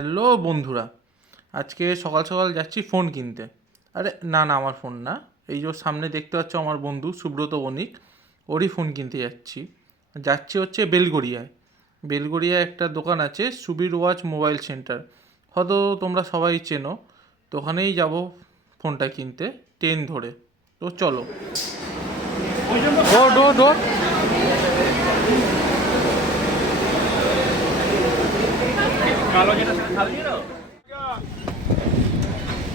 Hello বন্ধুরা, আজকে সকাল সকাল যাচ্ছি ফোন কিনতে। আরে না না, আমার ফোন না, এই যে সামনে দেখতে পাচ্ছ আমার বন্ধু সুব্রত বণিক, ওরই ফোন কিনতে যাচ্ছি। যাচ্ছি হচ্ছে বেলগড়িয়ায়। বেলগড়িয়ায় একটা দোকান আছে, সুবীর ওয়াচ মোবাইল সেন্টার, হয়তো তোমরা সবাই চেনো। তো ওখানেই যাব ফোনটা কিনতে, ট্রেন ধরে। তো চলো। ডোর ডোর ডোর।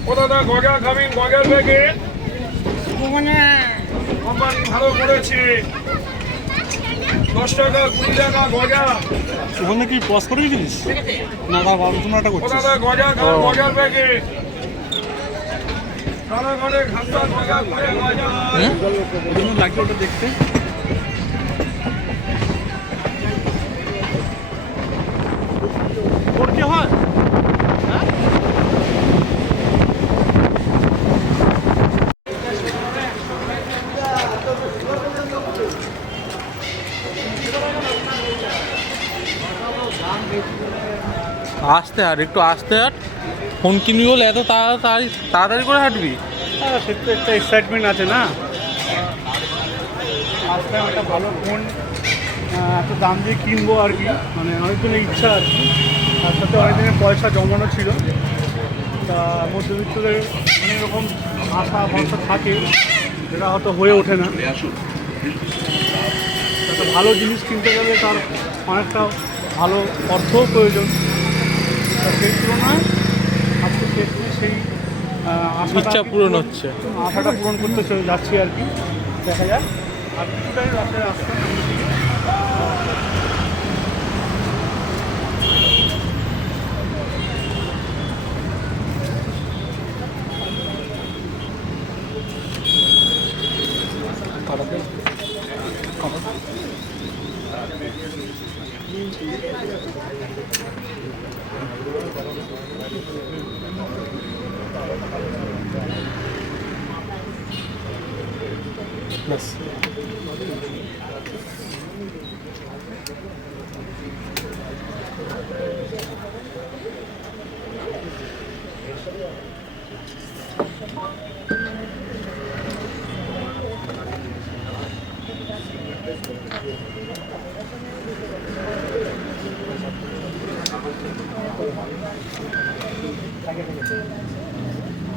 ও দাদা গজা খাবেন? গজার প্যাকেট কোম্পানি ভালো করেছে, 10 টাকা 20 টাকা গজা। ওখানে কি পজ করে দিয়েছিস না? তার আলোচনাটা ও করছিস? দাদা গজা খান, গজার প্যাকেট সারা ঘরে খাস্তা গজা করে গজা। ওই জন্য লাগবে ওটা দেখতে। তোর কি হয়? আস্তে হাঁট, একটু আস্তে হাঁট। ফোন কিনবি বলে এত তাড়াতাড়ি তাড়াতাড়ি করে হাঁটবি? হ্যাঁ, সে তো একটা এক্সাইটমেন্ট আছে না। ফার্স্ট টাইম একটা ভালো ফোন এত দাম দিয়ে কিনবো আর কি, মানে অনেকদিনের ইচ্ছা আর কি। তার সাথে অনেকদিনের পয়সা জমানো ছিল। তা মধ্যবিত্তদের অনেক রকম আশা ভরসা থাকে, যেটা হয়তো হয়ে ওঠে না। একটা ভালো জিনিস কিনতে গেলে তার অনেকটা ভালো অর্থও প্রয়োজন। তা সেই তুলনায় আজকে শেষে সেই ইচ্ছা পূরণ হচ্ছে। আশাটা পূরণ করতে চলে যাচ্ছি আর কি। দেখা যাক আর কিছুটাই রাস্তায় আসতে।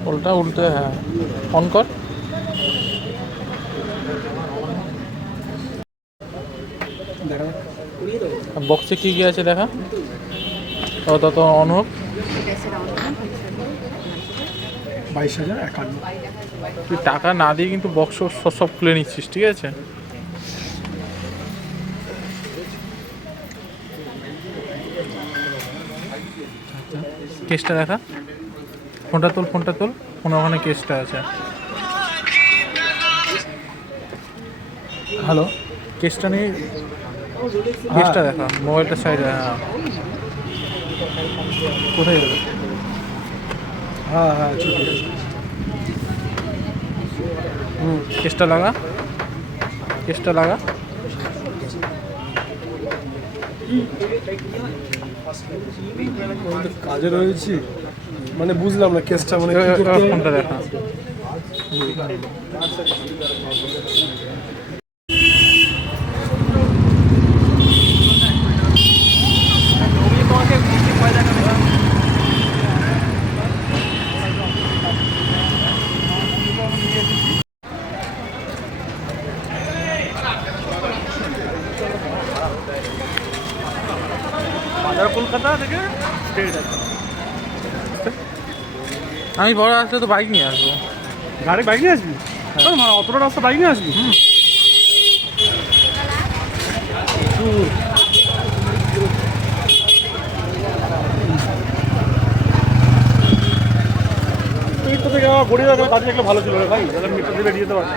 উল্টা উল্টে, হ্যাঁ, অন কর। বক্সে কি কি আছে দেখা। তত অন হোক। 22,051। তুই টাকা না দিয়ে কিন্তু বক্স সব খুলে নিচ্ছিস, ঠিক আছে? কেসটা দেখা। ফোনটা তোল, ফোনটা তোল। ফোনে ওখানে কেসটা আছে। হ্যালো, কেসটা নিয়ে কেসটা দেখা, মোবাইলটা সাইডে। হ্যাঁ, কোথায় যাবে? হ্যাঁ হ্যাঁ, ঠিক আছে। কেসটা লাগা, কেসটা লাগা। কাজে রয়েছি, মানে বুঝলাম না কেসটা, মানে কি করতে হবে? ফোনটা দেখা। বাজার কলকাতা থেকে স্ট্রেট আছে। আমি বড় আসলে তো বাইক নিয়ে আসবো। গাড়ি বাইক নিয়ে আসবি? মানে অতটা রাস্তা বাইক নিয়ে আসবি? মেট্রো থেকে আমার গড়িয়ে যাবে, কাজে দেখলে ভালো ছিল রে ভাই। যাদের মেট্রো থেকে বেরিয়ে যেতে পারে,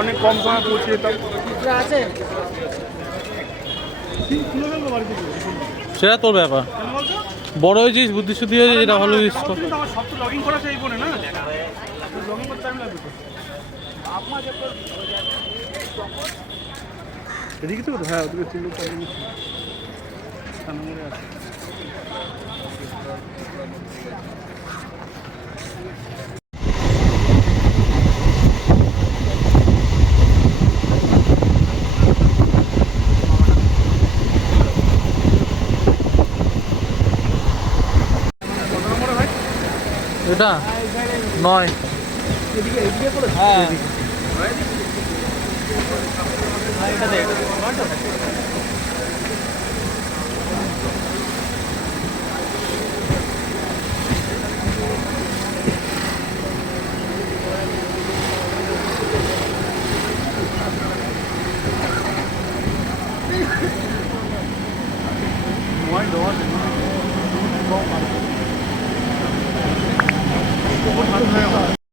অনেক কম সময় পৌঁছে যেতাম। আছে সেটা তোর ব্যাপার, বড় হয়েছিস, বুদ্ধি শুদ্ধি হয়েছে, যেটা ভালো জিনিস। আমার সব তো লগইন করা আছে এই ফোনে না, লগইন করতে টাইম লাগবে তো। এদিকে তো, হ্যাঁ ওদিকে 3 নম্বরে আছে। এটা 9। হ্যাঁ